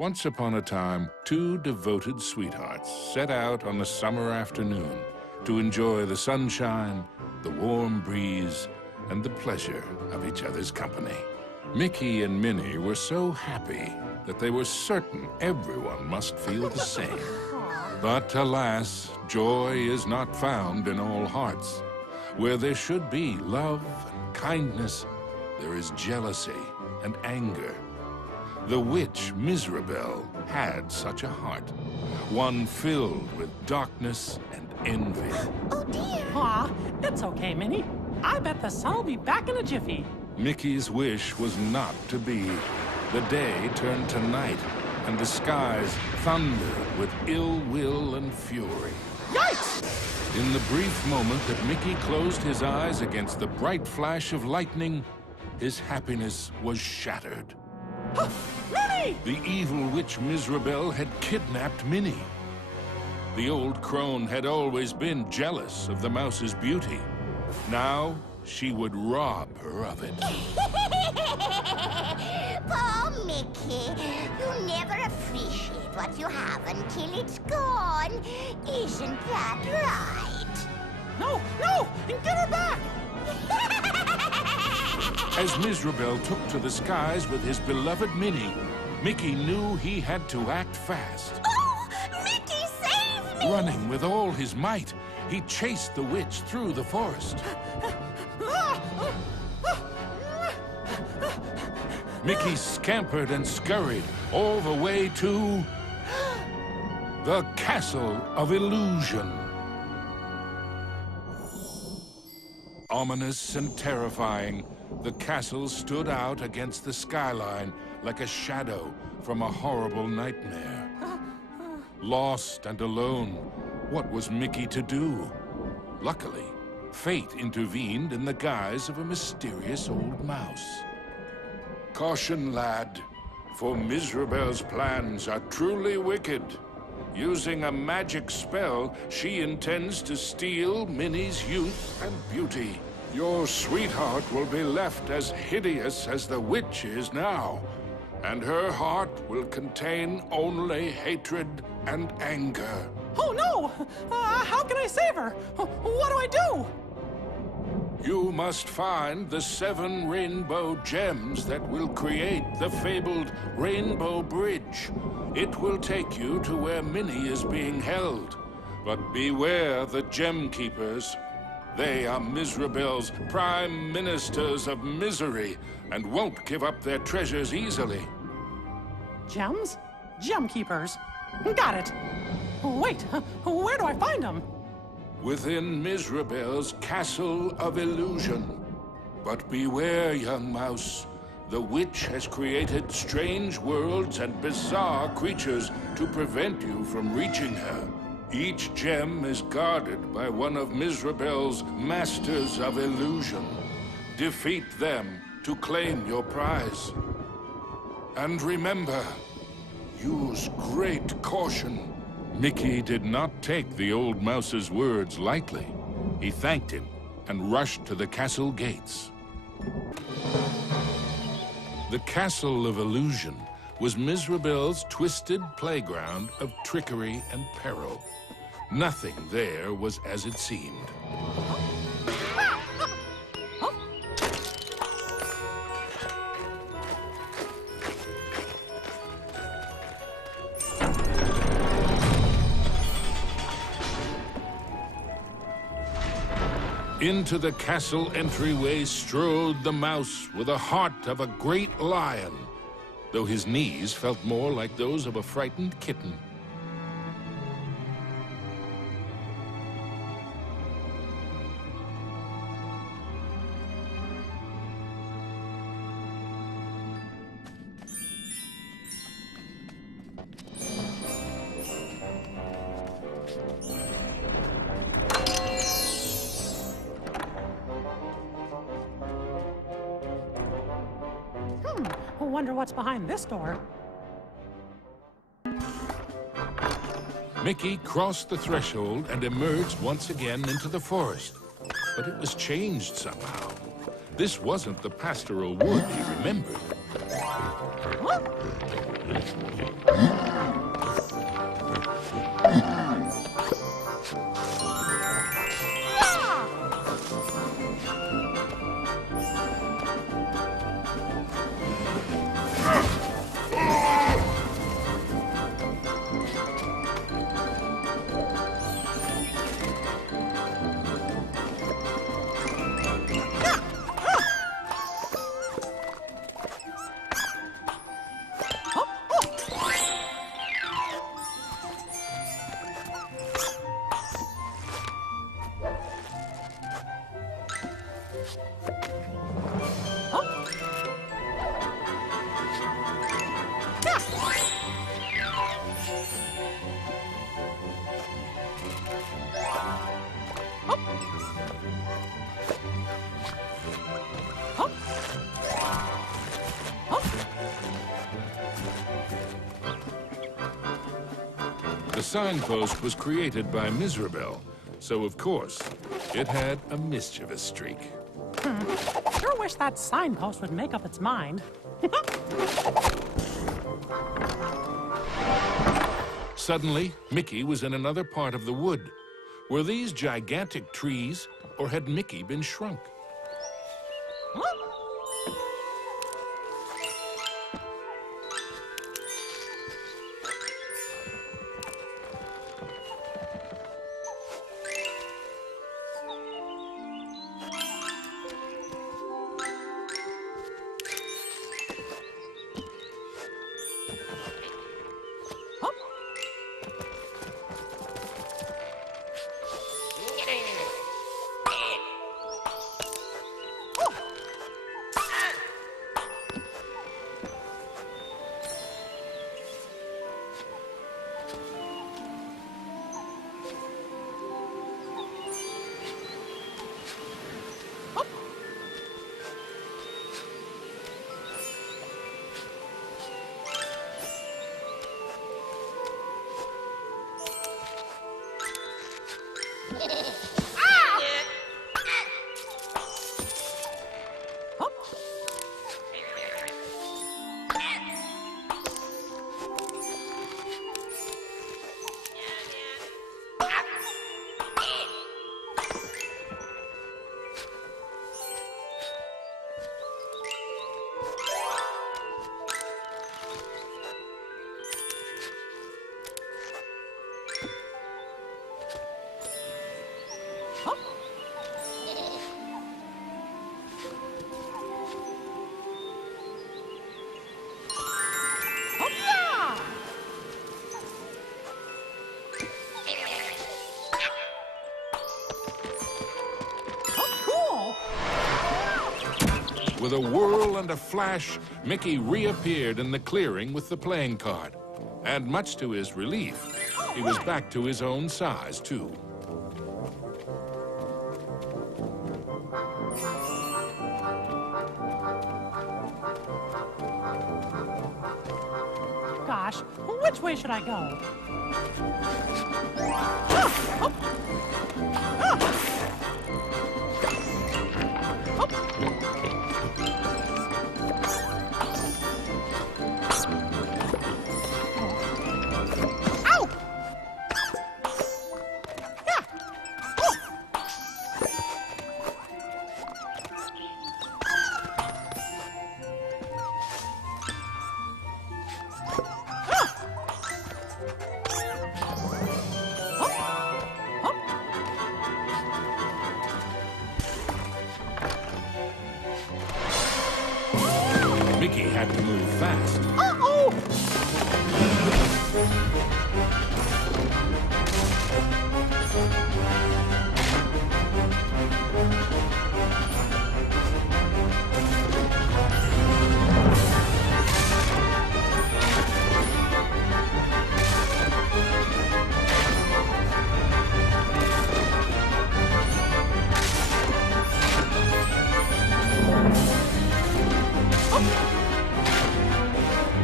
Once upon a time, two devoted sweethearts set out on a summer afternoon to enjoy the sunshine, the warm breeze, and the pleasure of each other's company. Mickey and Minnie were so happy that they were certain everyone must feel the same. But alas, joy is not found in all hearts. Where there should be love and kindness, there is jealousy and anger. The witch Mizrabel had such a heart, one filled with darkness and envy. Oh dear! Aw, it's okay, Minnie. I bet the sun will be back in a jiffy. Mickey's wish was not to be. The day turned to night, and the skies thundered with ill will and fury. Yikes! In the brief moment that Mickey closed his eyes against the bright flash of lightning, his happiness was shattered. Minnie! The evil witch Mizrabel had kidnapped Minnie. The old crone had always been jealous of the mouse's beauty. Now, she would rob her of it. Poor Mickey, you never appreciate what you have until it's gone. Isn't that right? No! Get her back! As Mizrabel took to the skies with his beloved Minnie, Mickey knew he had to act fast. Oh, Mickey, save me! Running with all his might, he chased the witch through the forest. Mickey scampered and scurried all the way to the Castle of Illusion. Ominous and terrifying, the castle stood out against the skyline like a shadow from a horrible nightmare. Lost and alone, what was Mickey to do? Luckily, fate intervened in the guise of a mysterious old mouse. Caution, lad, for Mizrabel's plans are truly wicked. Using a magic spell, she intends to steal Minnie's youth and beauty. Your sweetheart will be left as hideous as the witch is now, and her heart will contain only hatred and anger. Oh no! How can I save her? What do I do? You must find the 7 rainbow gems that will create the fabled Rainbow Bridge. It will take you to where Minnie is being held. But beware the Gem Keepers. They are Mizrabel's prime ministers of misery and won't give up their treasures easily. Gems? Gem keepers. Got it. Wait, where do I find them? Within Mizrabel's Castle of Illusion. But beware, young mouse. The witch has created strange worlds and bizarre creatures to prevent you from reaching her. Each gem is guarded by one of Mizrabel's Masters of Illusion. Defeat them to claim your prize. And remember, use great caution. Mickey did not take the old mouse's words lightly. He thanked him and rushed to the castle gates. The Castle of Illusion was Mizrabel's twisted playground of trickery and peril. Nothing there was as it seemed. Into the castle entryway strode the mouse with the heart of a great lion, though his knees felt more like those of a frightened kitten. Wonder what's behind this door. Mickey crossed the threshold and emerged once again into the forest. But it was changed somehow. This wasn't the pastoral wood he remembered. The signpost was created by Mizrabel, so of course, it had a mischievous streak. Sure wish that signpost would make up its mind. Suddenly, Mickey was in another part of the wood. Were these gigantic trees, or had Mickey been shrunk? With a whirl and a flash, Mickey reappeared in the clearing with the playing card. And much to his relief, he was back to his own size, too. Gosh, which way should I go? Mickey had to move fast.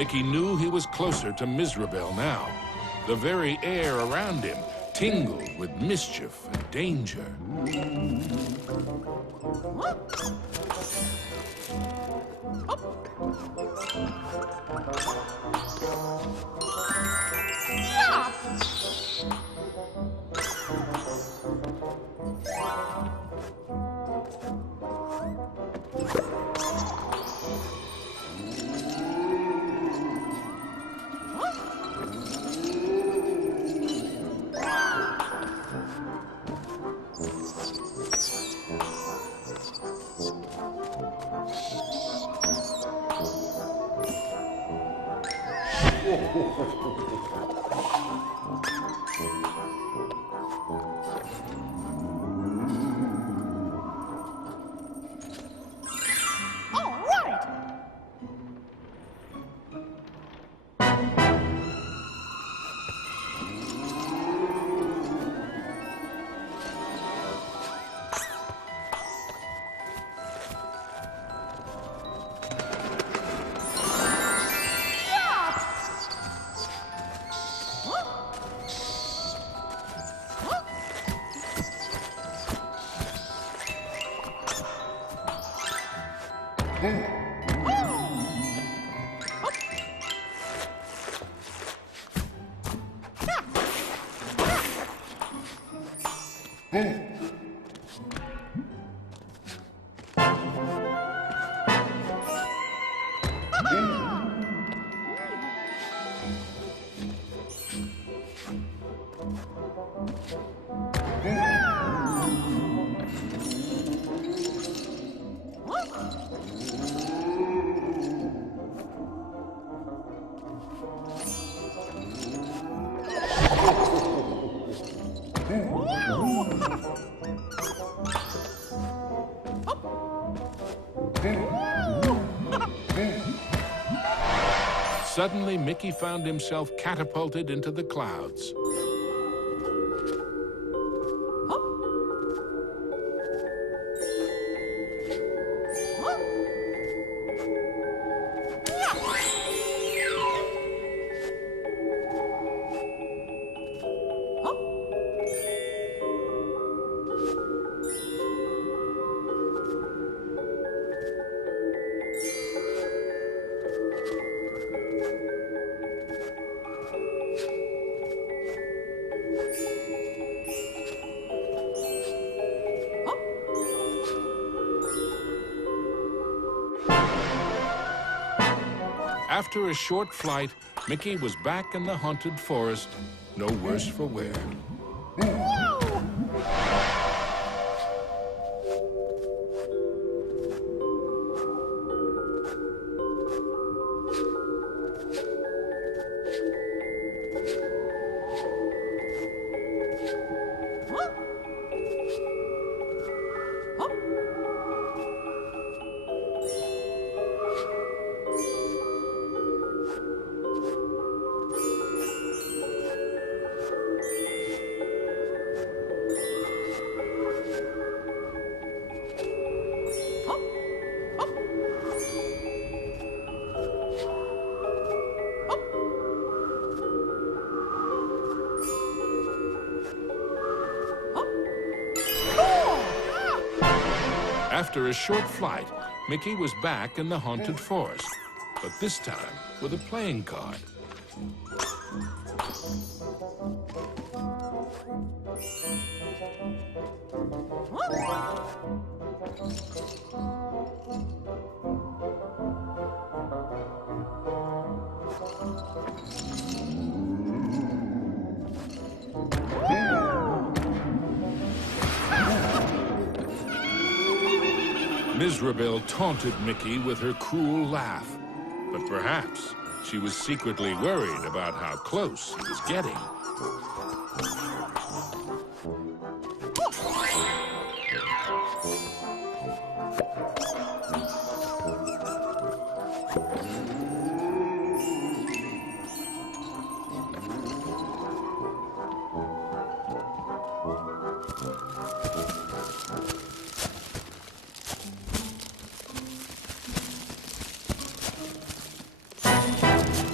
Mickey knew he was closer to Mizrabel now. The very air around him tingled with mischief and danger. All right! Suddenly, Mickey found himself catapulted into the clouds. After a short flight, Mickey was back in the haunted forest, no worse for wear. After a short flight, Mickey was back in the haunted forest, but this time with a playing card. Mizrabel taunted Mickey with her cruel laugh, but perhaps she was secretly worried about how close he was getting.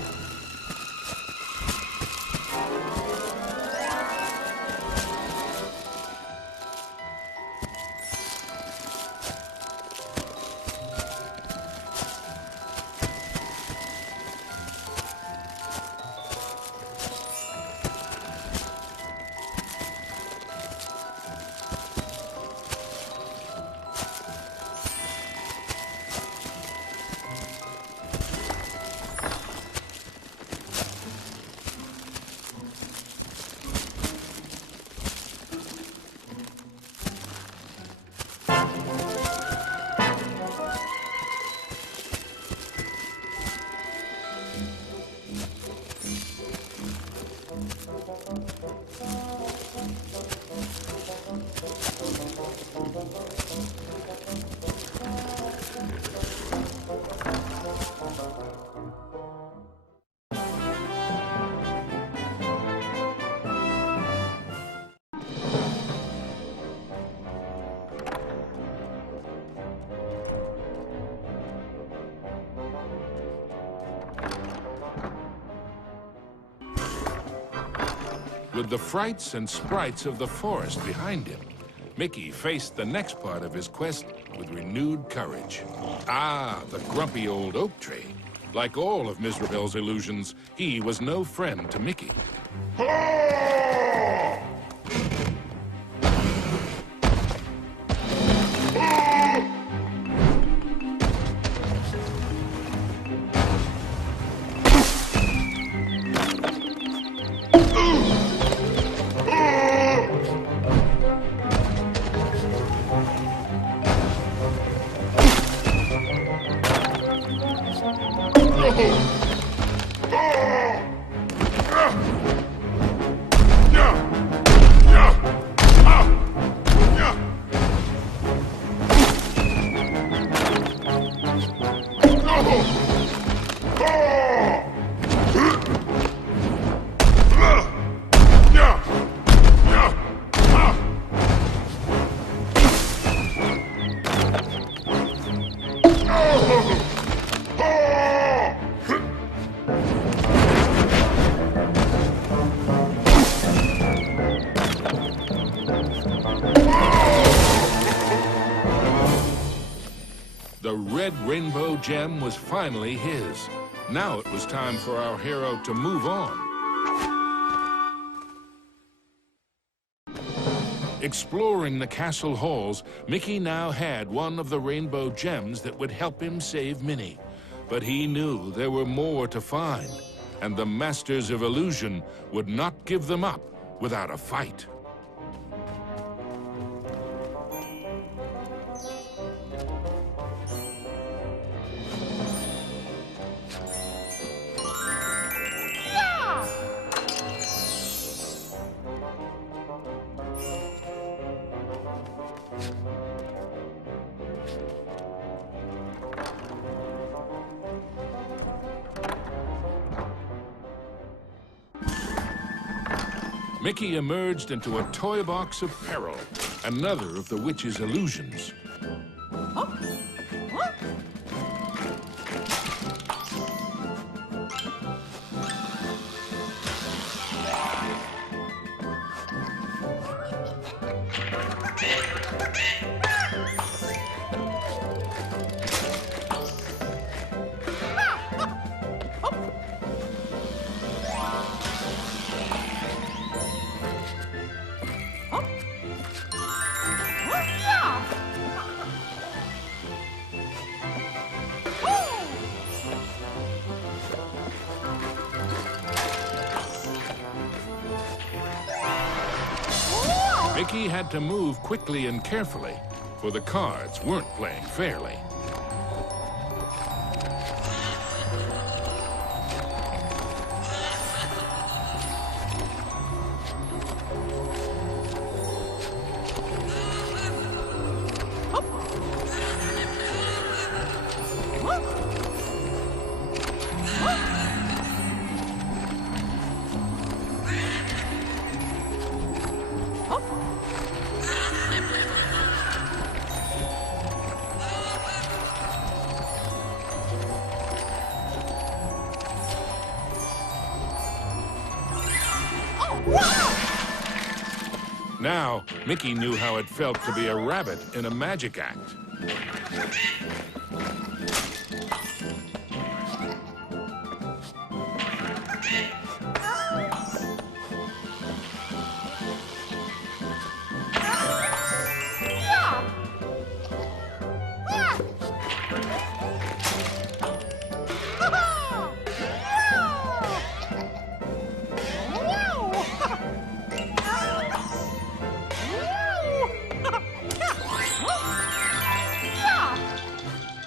With the frights and sprites of the forest behind him, Mickey faced the next part of his quest with renewed courage. Ah, the grumpy old oak tree. Like all of Mizrabel's illusions, he was no friend to Mickey. The red rainbow gem was finally his. Now it was time for our hero to move on. Exploring the castle halls, Mickey now had one of the rainbow gems that would help him save Minnie. But he knew there were more to find, and the Masters of Illusion would not give them up without a fight. Mickey emerged into a toy box of peril, another of the witch's illusions. Mickey had to move quickly and carefully, for the cards weren't playing fairly. Now, Mickey knew how it felt to be a rabbit in a magic act.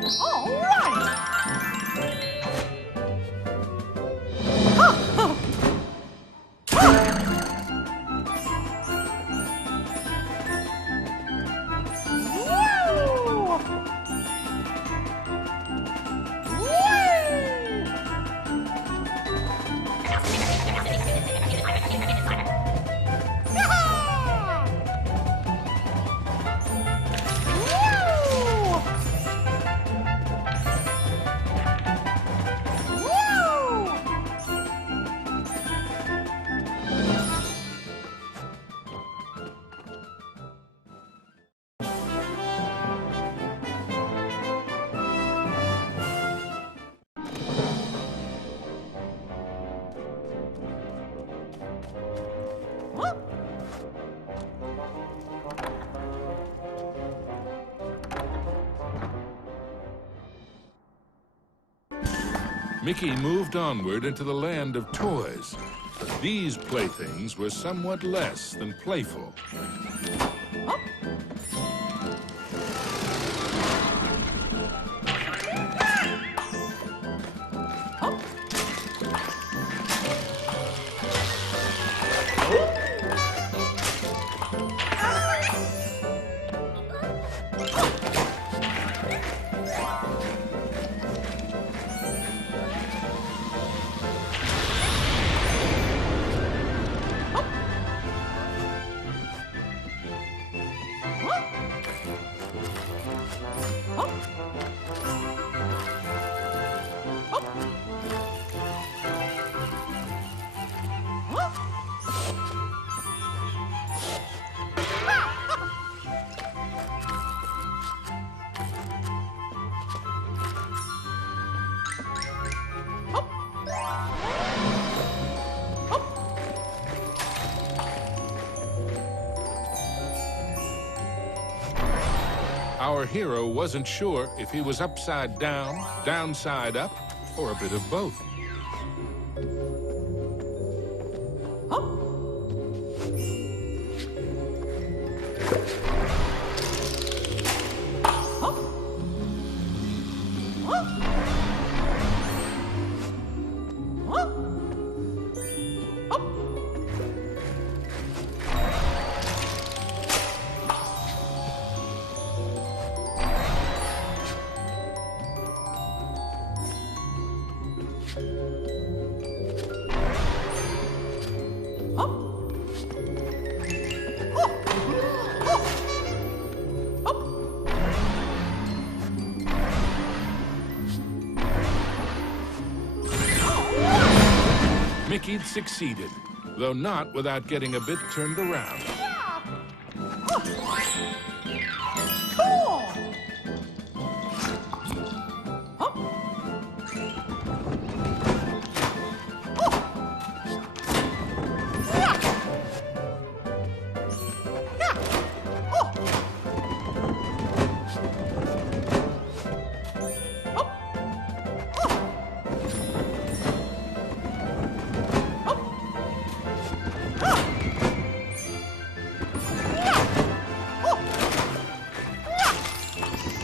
All right! Woo! Whee! Yaha! Woo! Woo! Huh? Mickey moved onward into the land of toys. But these playthings were somewhat less than playful. Huh? Huh? Our hero wasn't sure if he was upside down, downside up, or a bit of both. Mickey'd succeeded, though not without getting a bit turned around. Cool! Huh?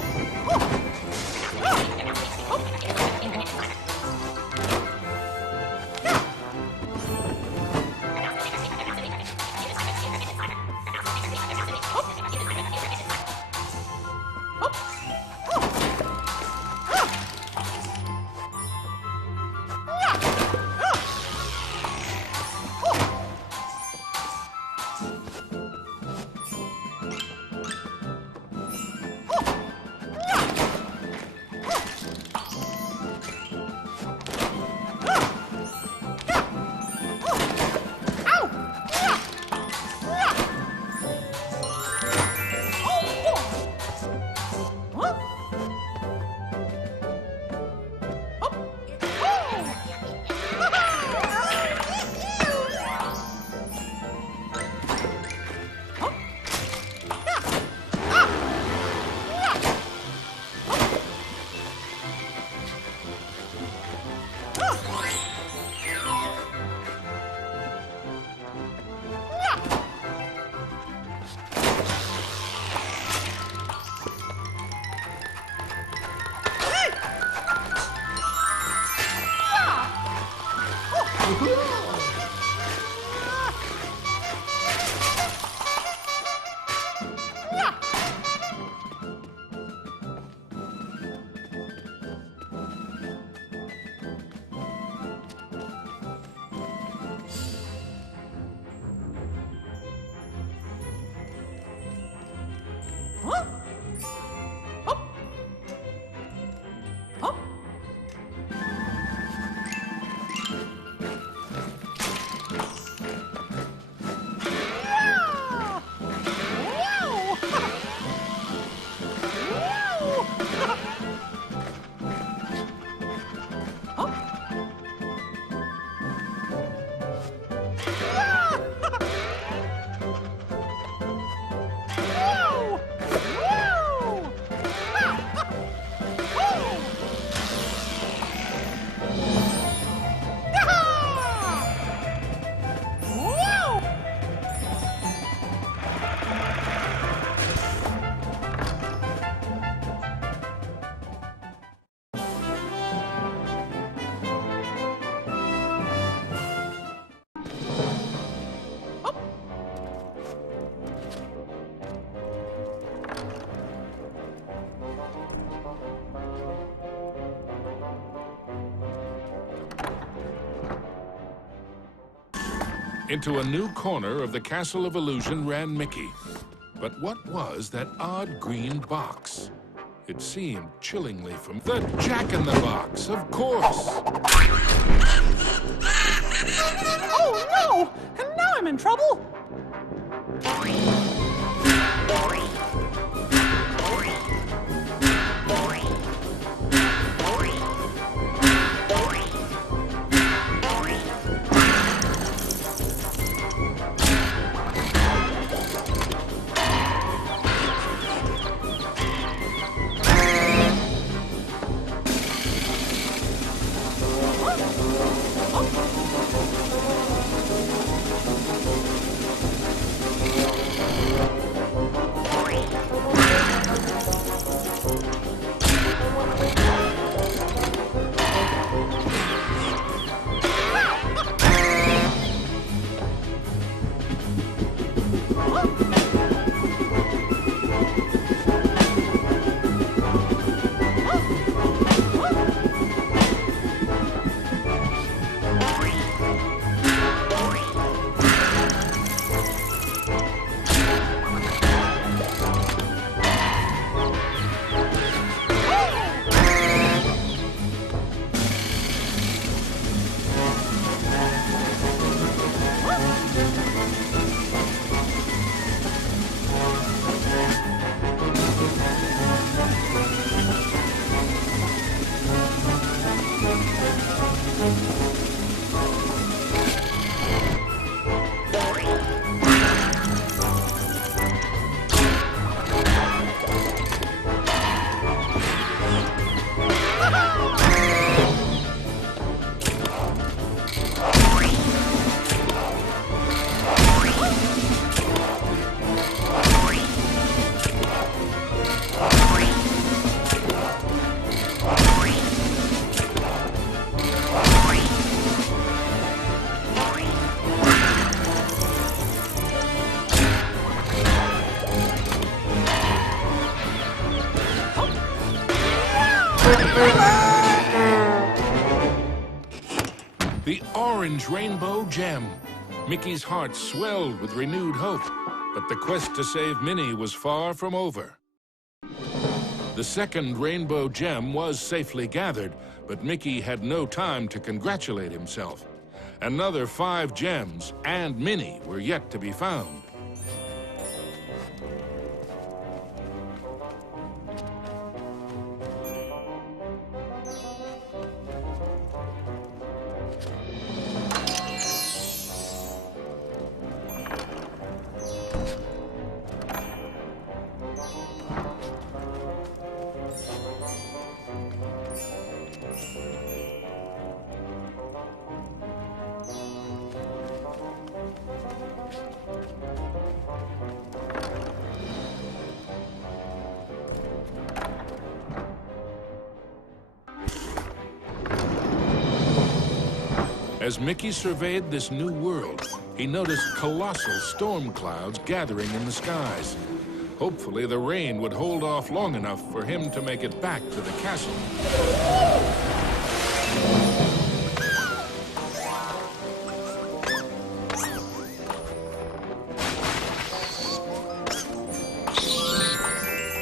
Huh? Oh. Oh. Into a new corner of the Castle of Illusion ran Mickey. But what was that odd green box? It seemed chillingly from the Jack-in-the-Box, of course. Oh no! And now I'm in trouble! The orange rainbow gem. Mickey's heart swelled with renewed hope, but the quest to save Minnie was far from over. The second rainbow gem was safely gathered, but Mickey had no time to congratulate himself. Another 5 gems and Minnie were yet to be found. As Mickey surveyed this new world, he noticed colossal storm clouds gathering in the skies. Hopefully, the rain would hold off long enough for him to make it back to the castle.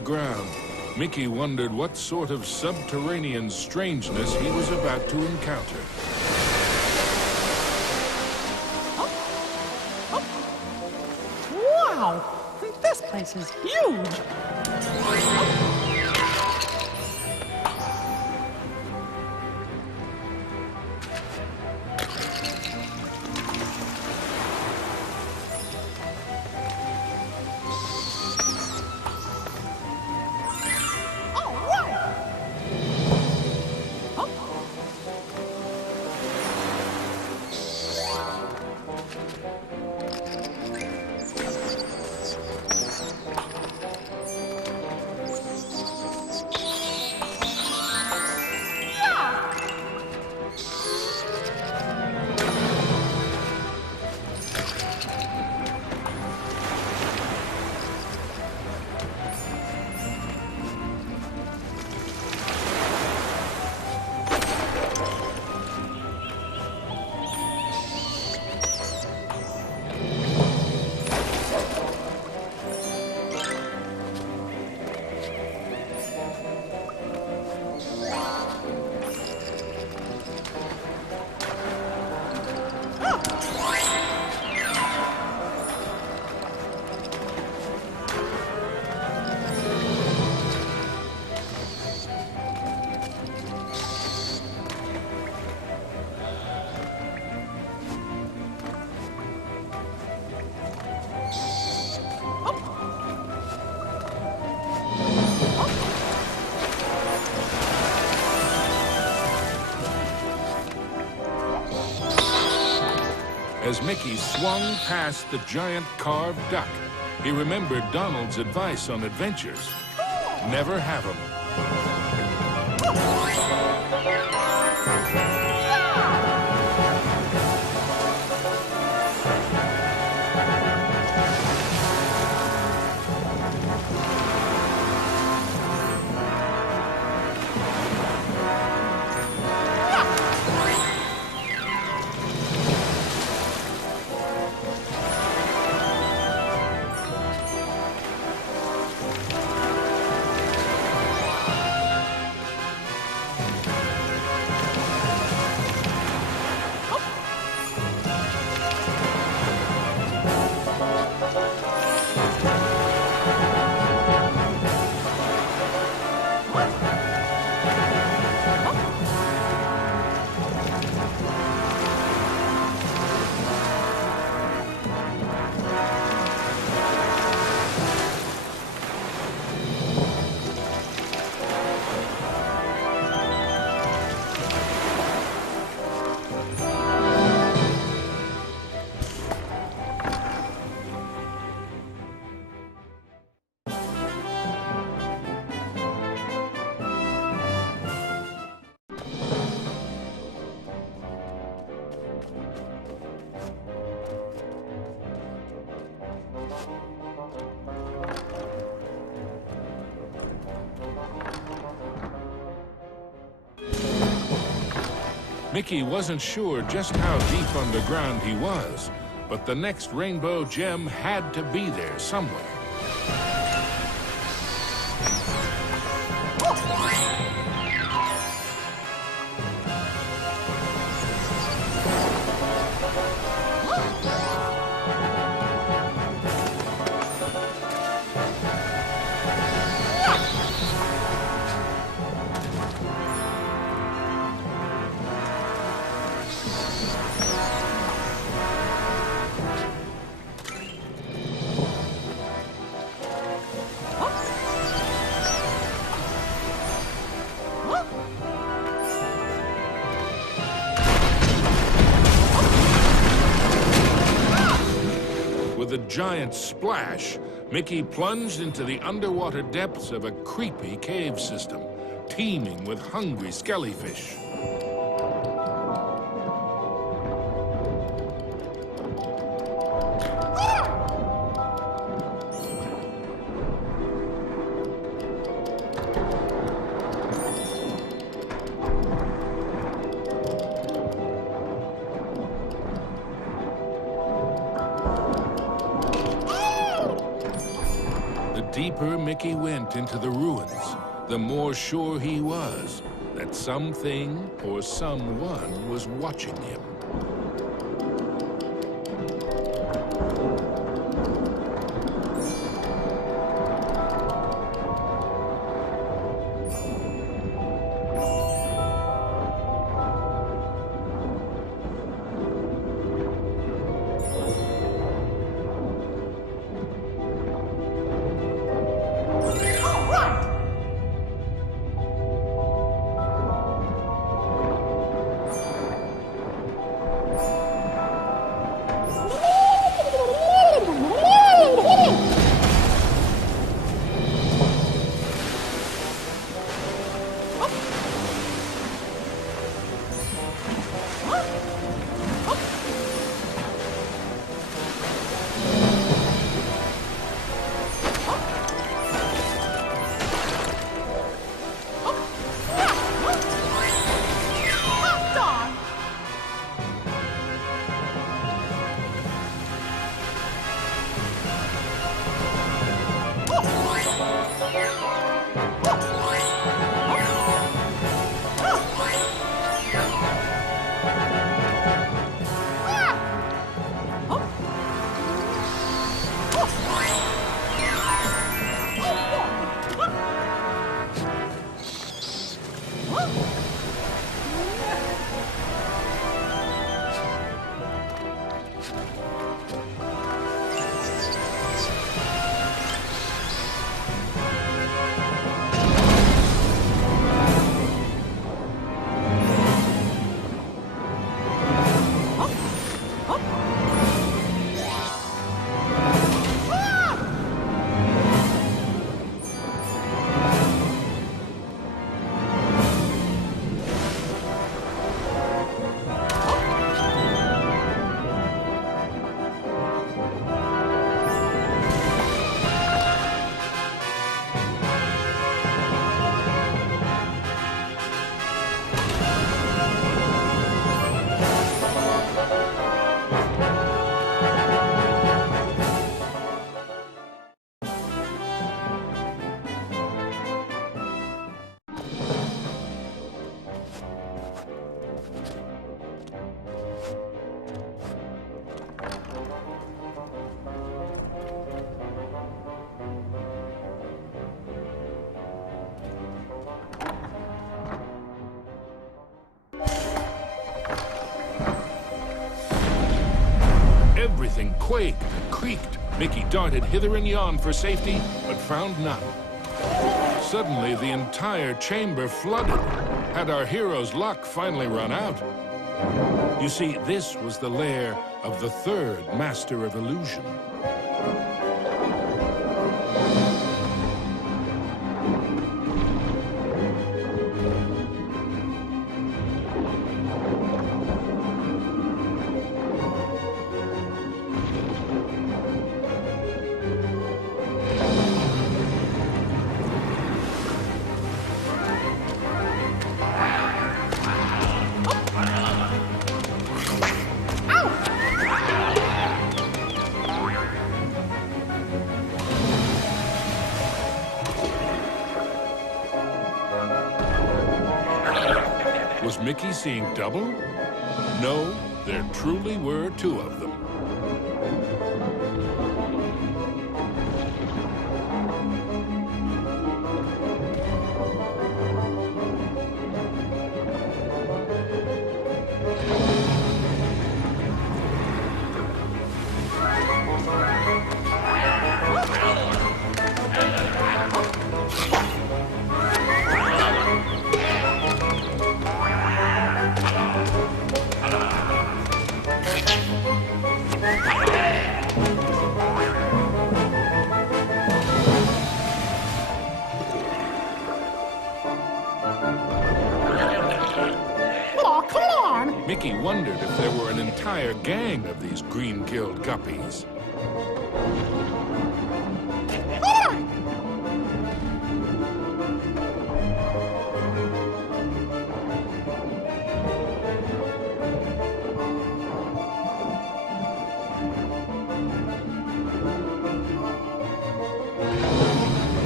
underground, Mickey wondered what sort of subterranean strangeness he was about to encounter. Wow! This place is huge! As Mickey swung past the giant carved duck, he remembered Donald's advice on adventures. Never have 'em. Mickey wasn't sure just how deep underground he was, but the next rainbow gem had to be there somewhere. With a giant splash, Mickey plunged into the underwater depths of a creepy cave system, teeming with hungry skellyfish. The deep deeper Mickey went into the ruins, the more sure he was that something or someone was watching him. Everything quaked and creaked. Mickey darted hither and yon for safety, but found none. Suddenly, the entire chamber flooded. Had our hero's luck finally run out? You see, this was the lair of the third Master of Illusion. Was Mickey seeing double? No, there truly were two of them. Mickey wondered if there were an entire gang of these green-gilled guppies.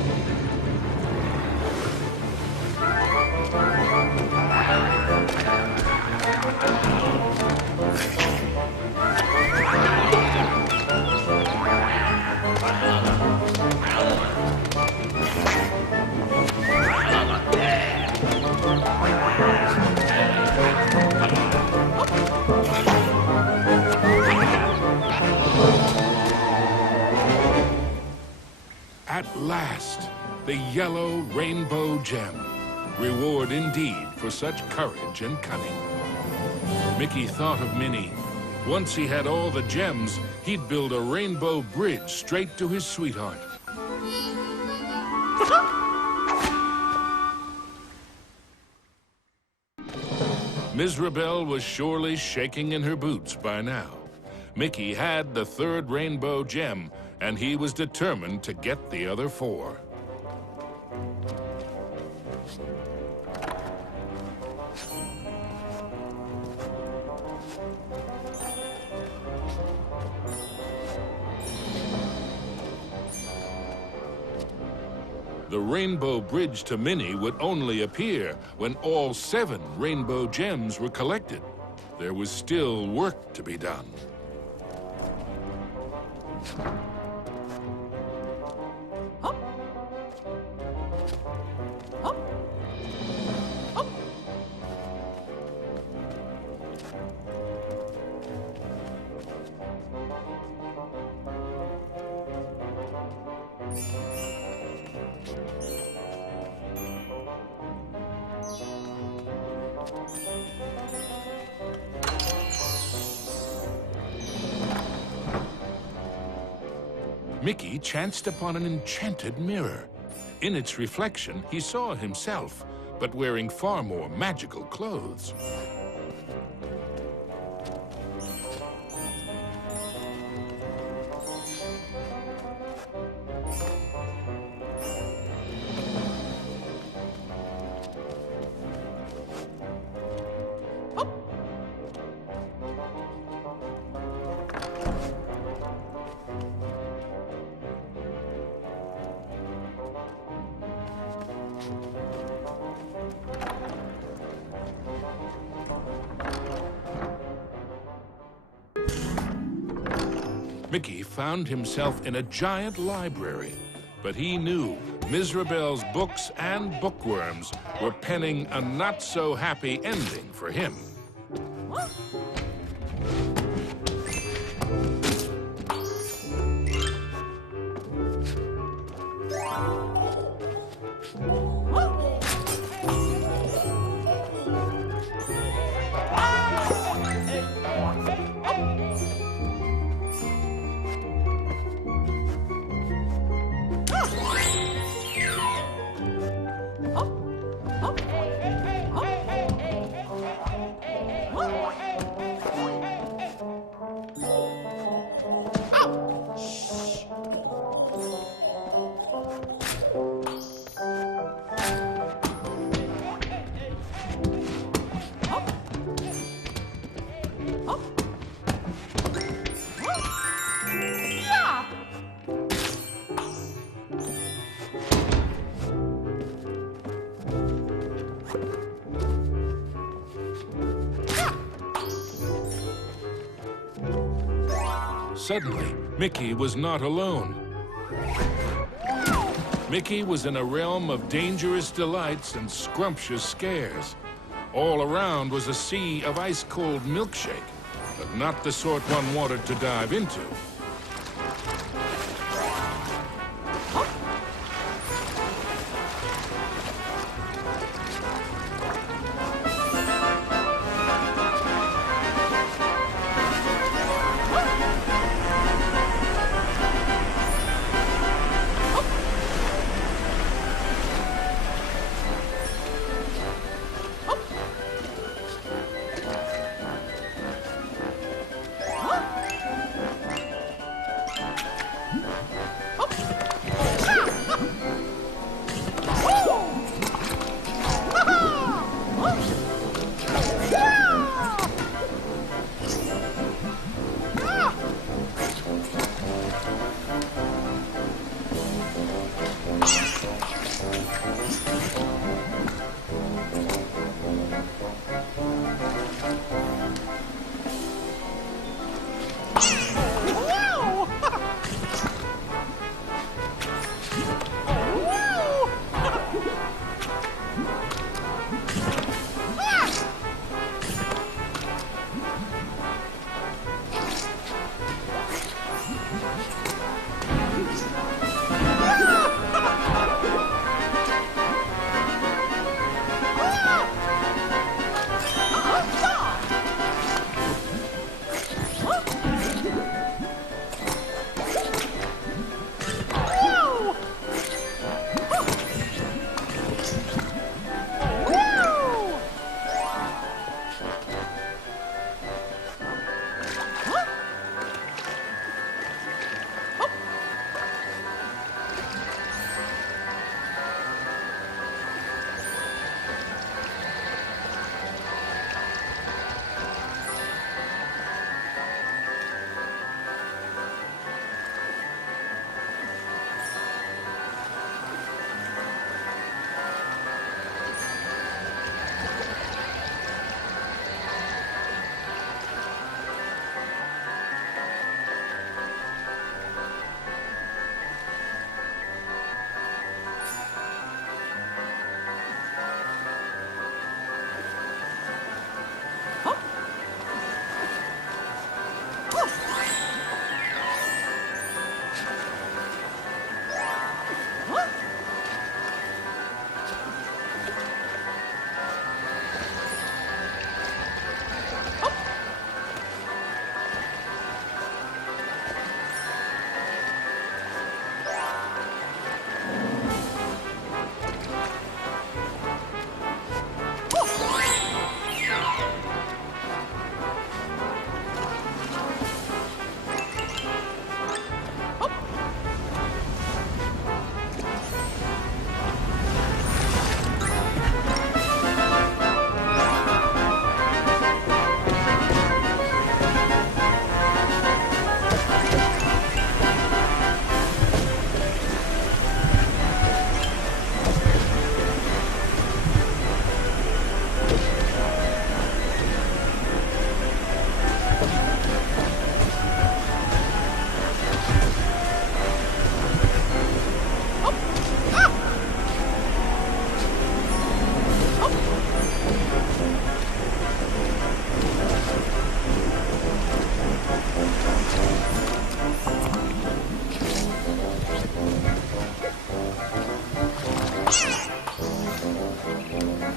last, the yellow rainbow gem. Reward indeed for such courage and cunning. Mickey thought of Minnie. Once he had all the gems, he'd build a rainbow bridge straight to his sweetheart. Mizrabel was surely shaking in her boots by now. Mickey had the third rainbow gem, and he was determined to get the other 4. The rainbow bridge to Minnie would only appear when all 7 rainbow gems were collected. There was still work to be done. Up. Up. Up. Mickey chanced upon an enchanted mirror. In its reflection, he saw himself, but wearing far more magical clothes. Mickey found himself in a giant library, but he knew Mizrabel's books and bookworms were penning a not-so-happy ending for him. Suddenly, Mickey was not alone. Mickey was in a realm of dangerous delights and scrumptious scares. All around was a sea of ice-cold milkshake, but not the sort one wanted to dive into.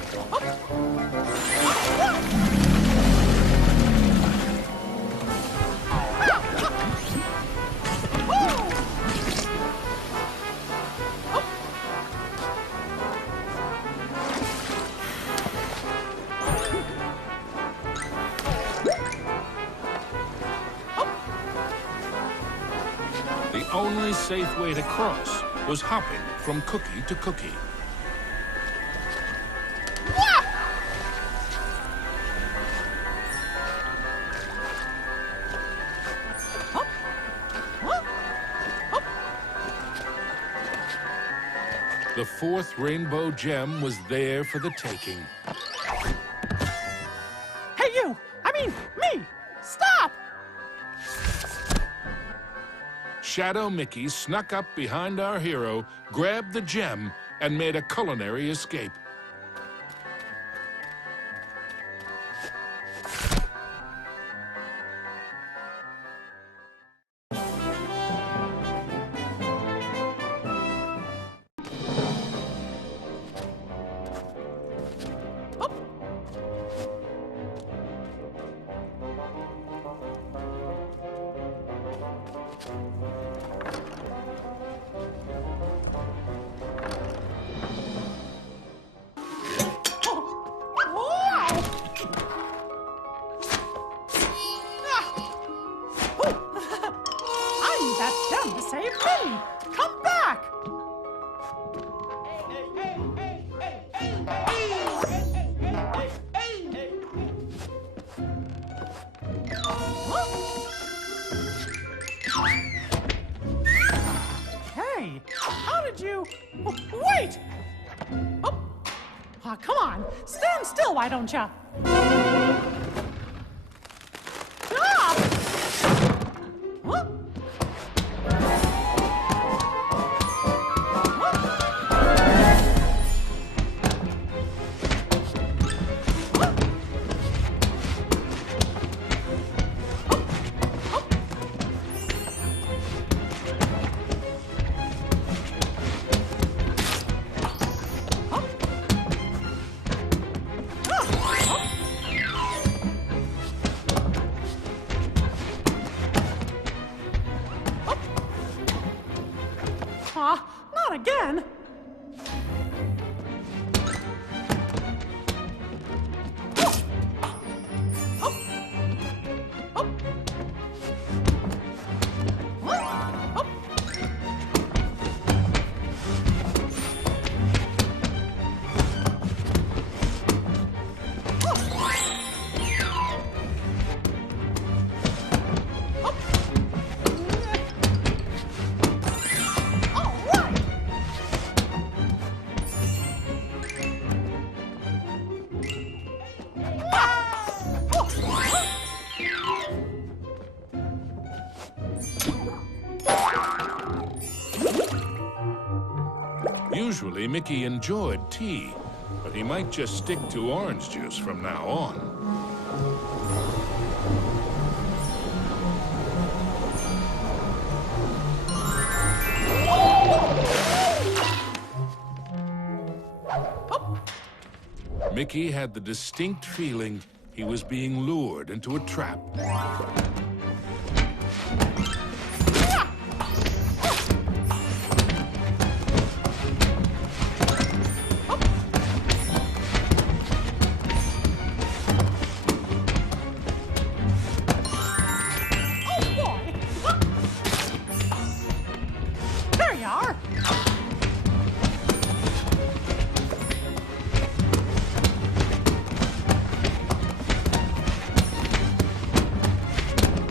The only safe way to cross was hopping from cookie to cookie. The fourth rainbow gem was there for the taking. Hey, you! I mean, me! Stop! Shadow Mickey snuck up behind our hero, grabbed the gem, and made a culinary escape. To save me! Come back! Hey, how did you... Wait! Oh, come on. Stand still, why don't ya? Stop! Huh? Not again! Usually, Mickey enjoyed tea, but he might just stick to orange juice from now on. Mickey had the distinct feeling he was being lured into a trap.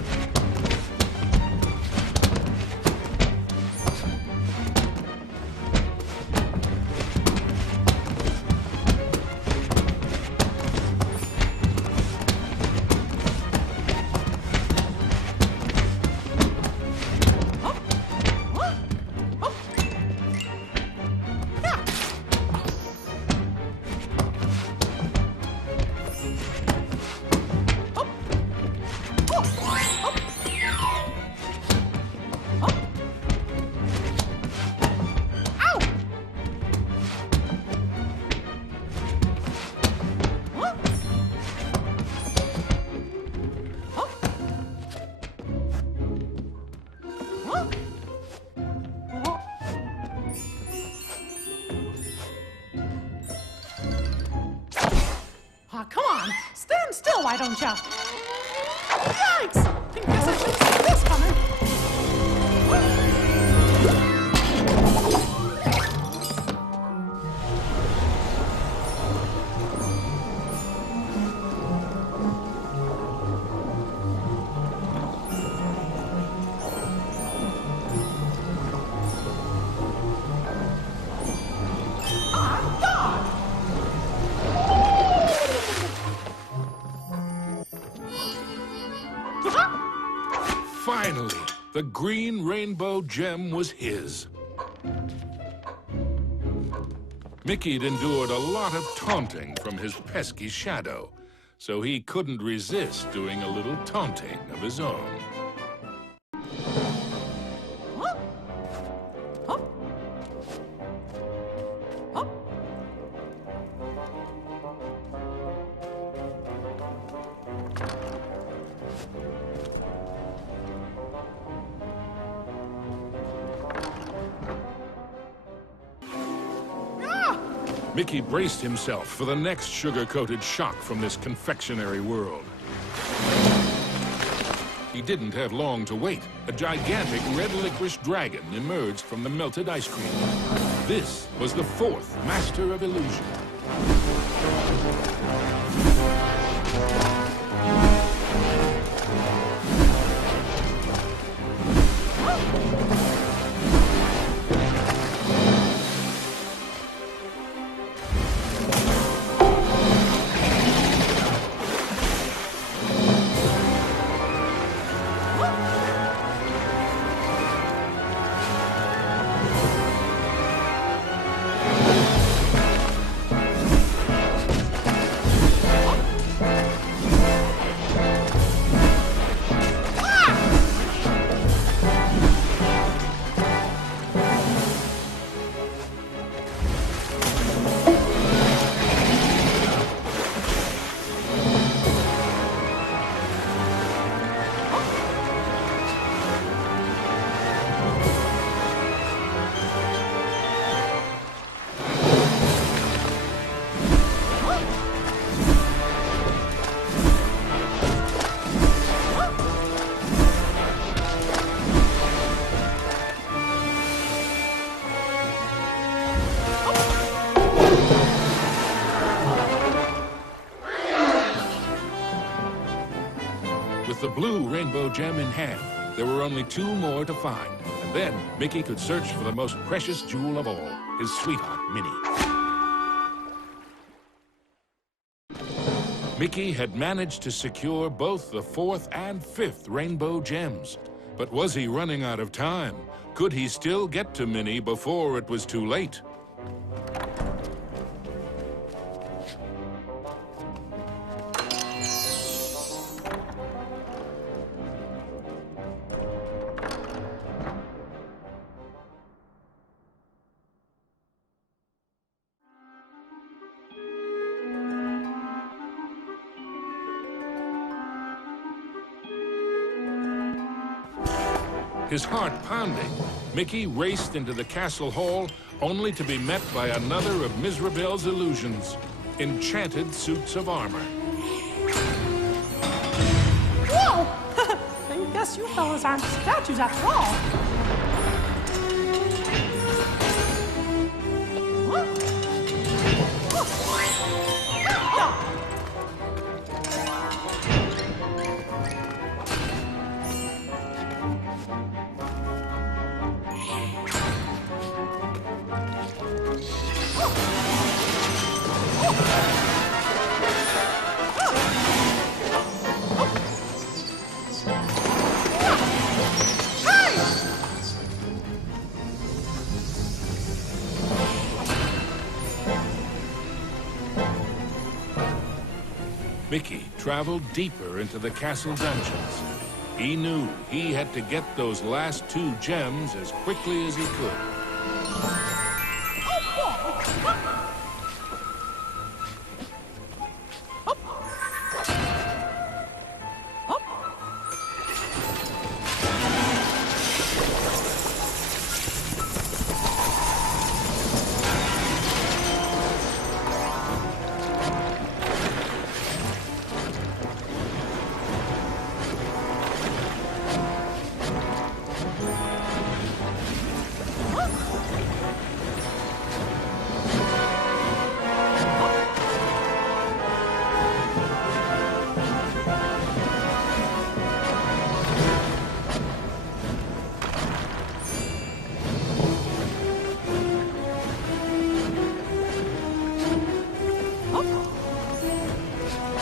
Aw, come on. Stand still, why don't ya? Yikes! I guess I should have seen this coming. Finally, the green rainbow gem was his. Mickey'd endured a lot of taunting from his pesky shadow, so he couldn't resist doing a little taunting of his own. Huh? Huh? Huh? Mickey braced himself for the next sugar-coated shock from this confectionery world. He didn't have long to wait. A gigantic red licorice dragon emerged from the melted ice cream. This was the fourth Master of Illusion. With the blue rainbow gem in hand, there were only two more to find. And then Mickey could search for the most precious jewel of all, his sweetheart, Minnie. Mickey had managed to secure both the fourth and fifth rainbow gems. But was he running out of time? Could he still get to Minnie before it was too late? His heart pounding, Mickey raced into the castle hall only to be met by another of Mizrabel's illusions, enchanted suits of armor. Whoa! I guess you fellas aren't statues after all. Mickey traveled deeper into the castle dungeons. He knew he had to get those last two gems as quickly as he could.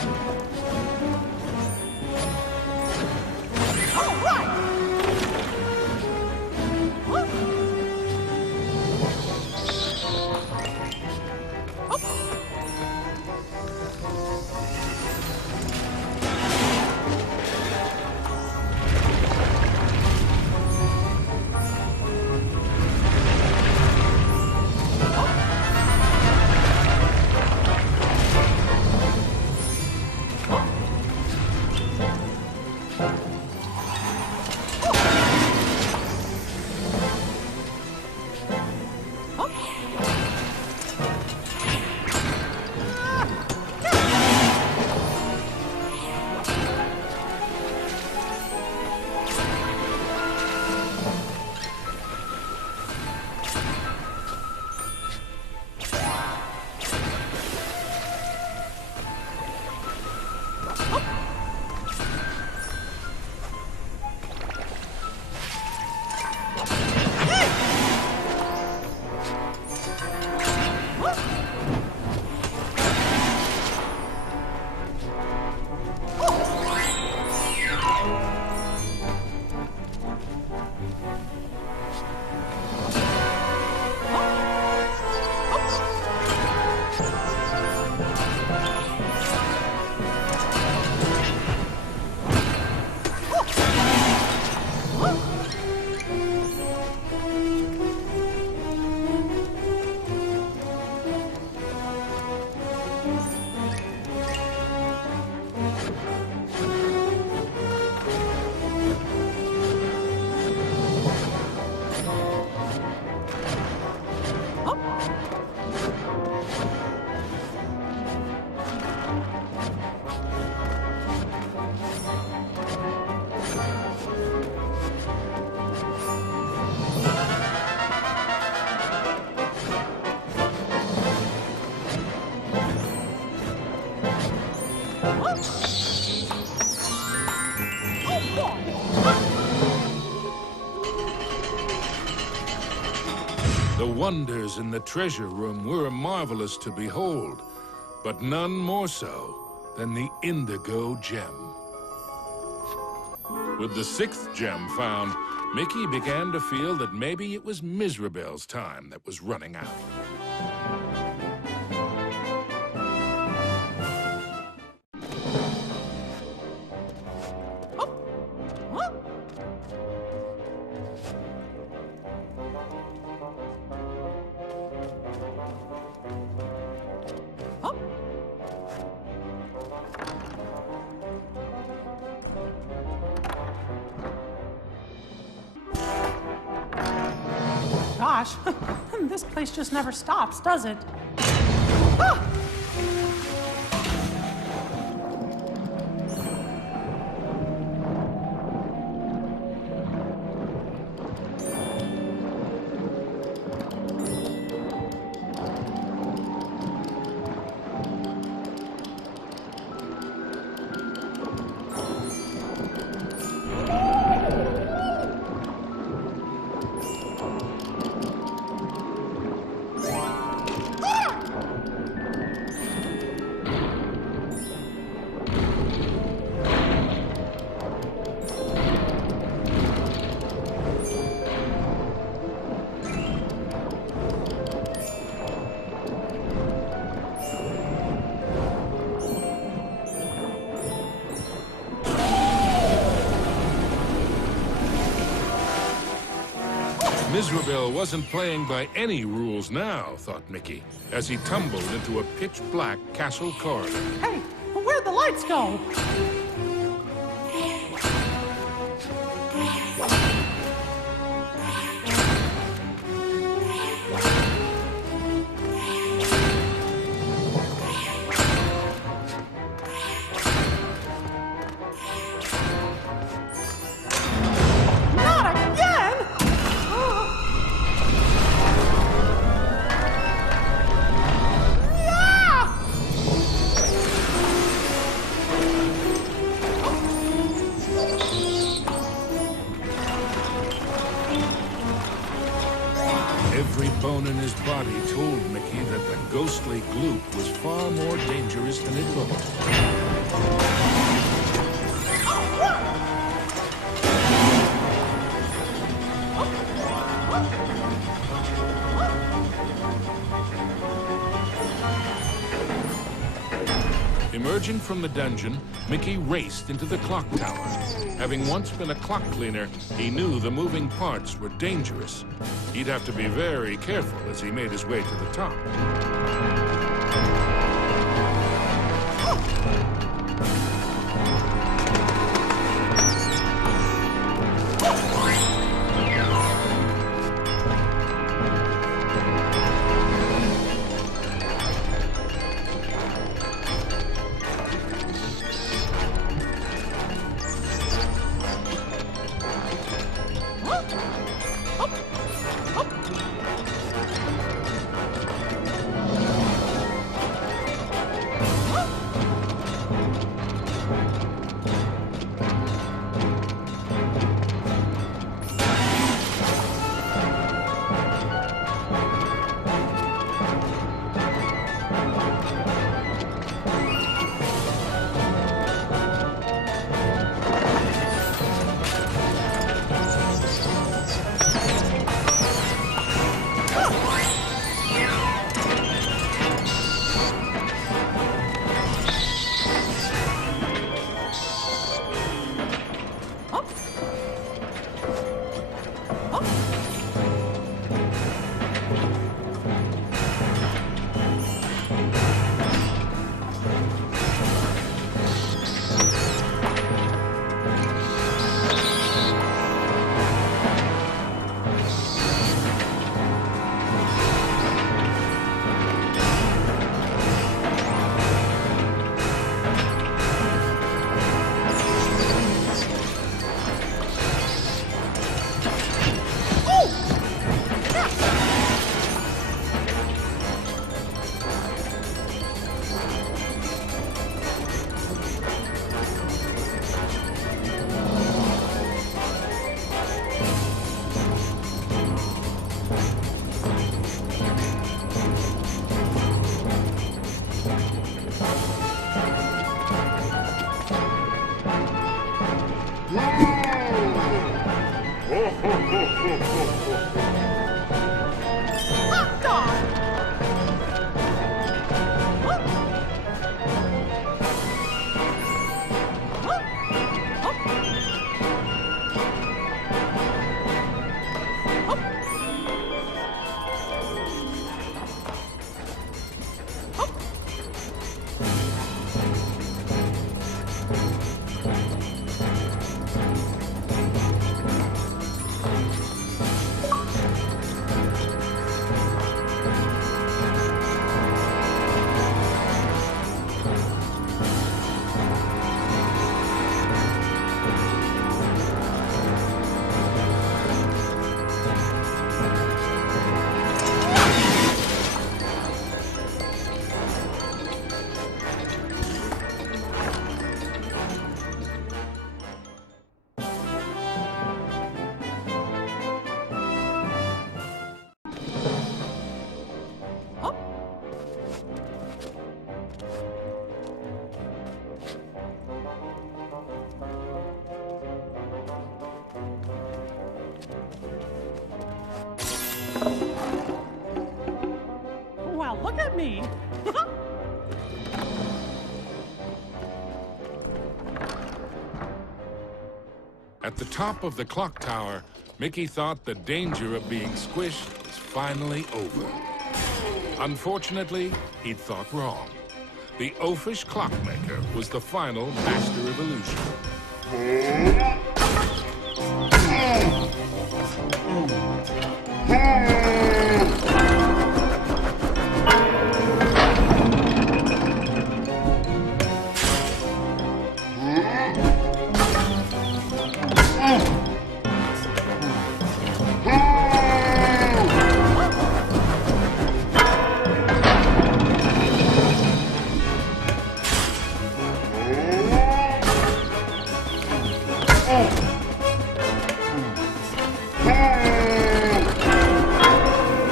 All right! Huh? The wonders in the treasure room were marvelous to behold, but none more so than the Indigo Gem. With the 6th gem found, Mickey began to feel that maybe it was Mizrabel's time that was running out. Gosh, this place just never stops, does it? Ah! Mizrabel wasn't playing by any rules now, thought Mickey, as he tumbled into a pitch-black castle corridor. Hey, where'd the lights go? Every bone in his body told Mickey that the ghostly gloop was far more dangerous than it looked. Emerging from the dungeon, Mickey raced into the clock tower. Having once been a clock cleaner, he knew the moving parts were dangerous. He'd have to be very careful as he made his way to the top. Well, look at me. At the top of the clock tower, Mickey thought the danger of being squished was finally over. Unfortunately, he'd thought wrong. The oafish clockmaker was the final master of illusion.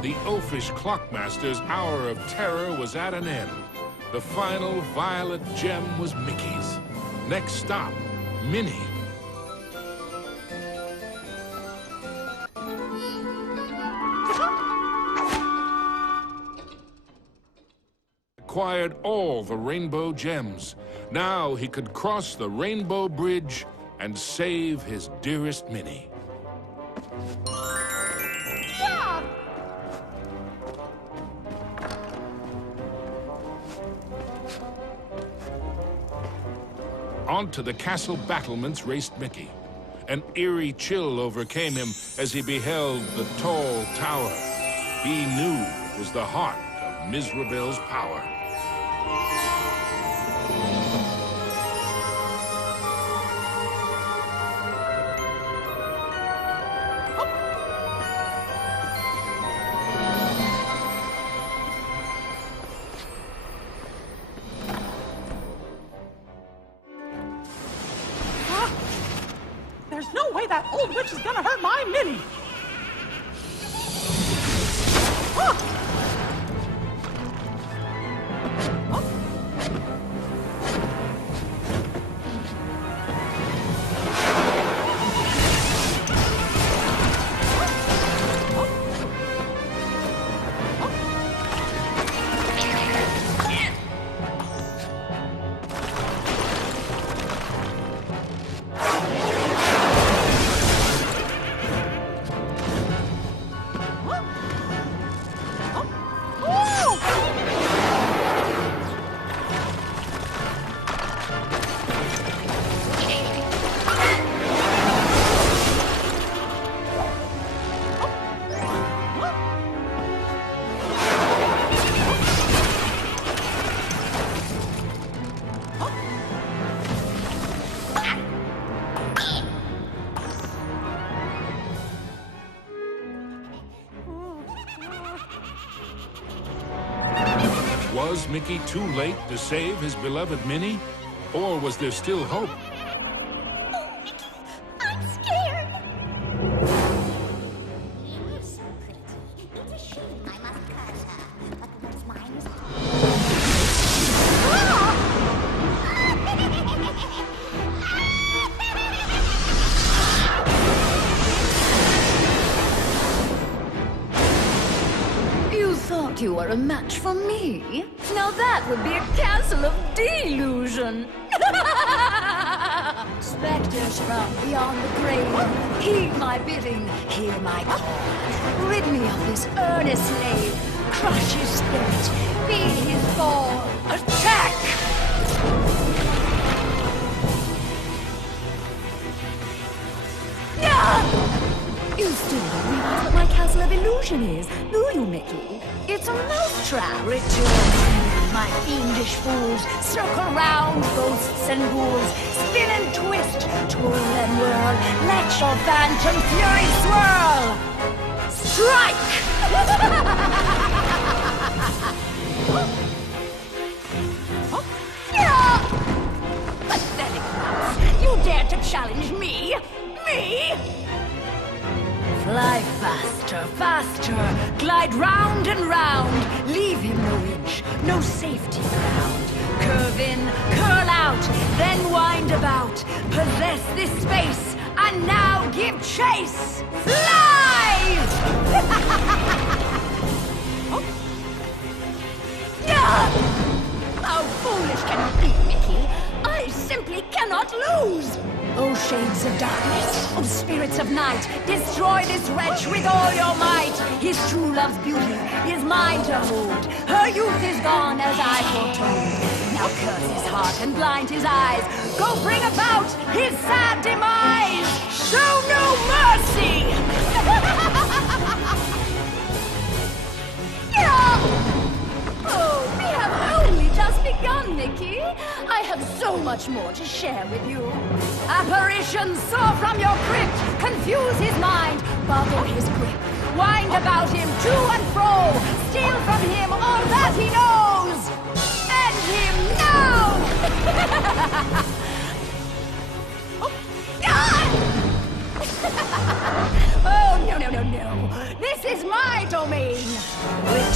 The oafish Clockmaster's hour of terror was at an end. The final violet gem was Mickey's. Next stop, Minnie. Acquired all the rainbow gems. Now he could cross the Rainbow Bridge and save his dearest Minnie. Yeah! Onto the castle battlements raced Mickey. An eerie chill overcame him as he beheld the tall tower he knew was the heart of Mizrabel's power. There's no way that old witch is gonna hurt my Minnie! Ah! Ah! Was Mickey too late to save his beloved Minnie? Or was there still hope? Oh, Mickey, I'm scared. You're so pretty. It's a shame I must curse her. But what's mine is You thought you were a match for me? Now that would be a castle of delusion. Spectres from beyond the grave, heed my bidding, hear my call. Rid me of this earnest slave, crush his spirit, be his fall. Attack! You still don't realize what my castle of illusion is, do you, Mickey? It's a mousetrap. Return, my fiendish fools. Circle round, ghosts and ghouls. Spin and twist, twirl and whirl. Let your phantom fury swirl. Strike! Pathetic mouse! You dare to challenge me? Me? Fly faster, faster, glide round and round. Leave him no inch, no safety ground. Curve in, curl out, then wind about. Possess this space, and now give chase. Fly! How foolish can you be, Mickey? I simply cannot lose. O shades of darkness, O spirits of night, destroy this wretch with all your might. His true love's beauty is mine to hold. Her youth is gone as I foretold. Now curse his heart and blind his eyes. Go bring about his sad demise. Show no mercy! Oh, we have only just begun, Mickey. I have so much more to share with you. Apparitions soar from your crypt, confuse his mind, boggle his grip, wind about him to and fro, steal from him all that he knows. End him now! Oh, no, no, no, no. This is my domain.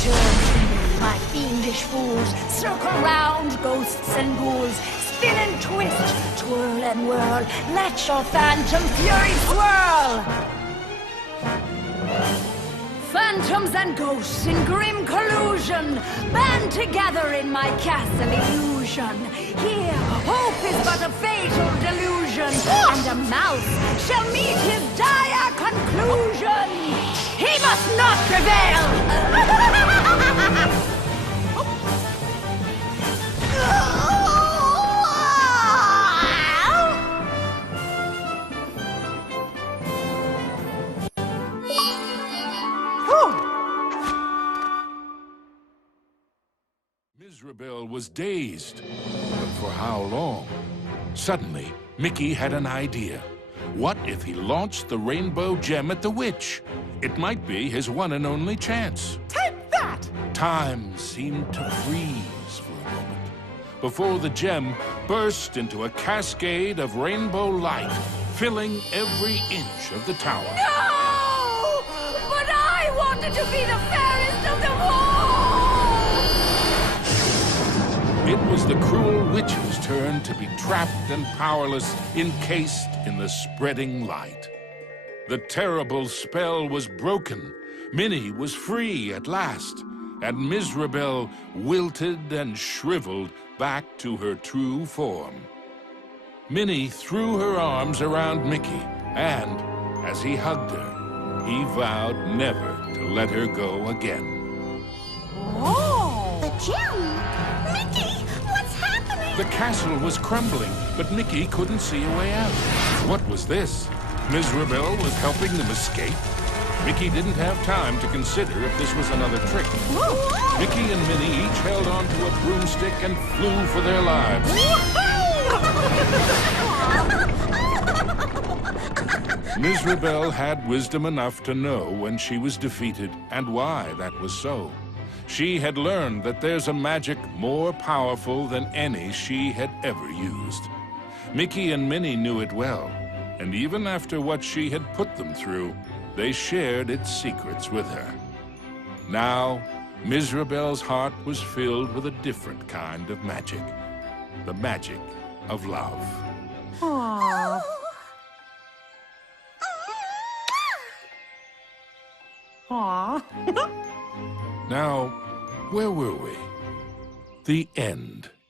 Return to me, my fiendish fools. Circle round, ghosts and ghouls. Spin and twist, twirl and whirl. Let your phantom fury swirl. Phantoms and ghosts in grim collusion band together in my castle illusion. Here, hope is but a fatal delusion, and a mouse shall meet his dire conclusion. He must not prevail! Mizrabel was dazed, but for how long? Suddenly, Mickey had an idea. What if he launched the rainbow gem at the witch? It might be his one and only chance. Take that! Time seemed to freeze for a moment before the gem burst into a cascade of rainbow light, filling every inch of the tower. No! But I wanted to be the fairest of them all! It was the cruel witch's turn to be trapped and powerless, encased in the spreading light. The terrible spell was broken. Minnie was free at last, and Mizrabel wilted and shriveled back to her true form. Minnie threw her arms around Mickey, and as he hugged her, he vowed never to let her go again. Oh! The gem? Mickey, what's happening? The castle was crumbling, but Mickey couldn't see a way out. What was this? Mizrabel was helping them escape? Mickey didn't have time to consider if this was another trick. Whoa. Mickey and Minnie each held onto a broomstick and flew for their lives. Mizrabel had wisdom enough to know when she was defeated and why that was so. She had learned that there's a magic more powerful than any she had ever used. Mickey and Minnie knew it well, and even after what she had put them through, they shared its secrets with her. Now, Mizrabel's heart was filled with a different kind of magic. The magic of love. Aww. Aww. Now, where were we? The end.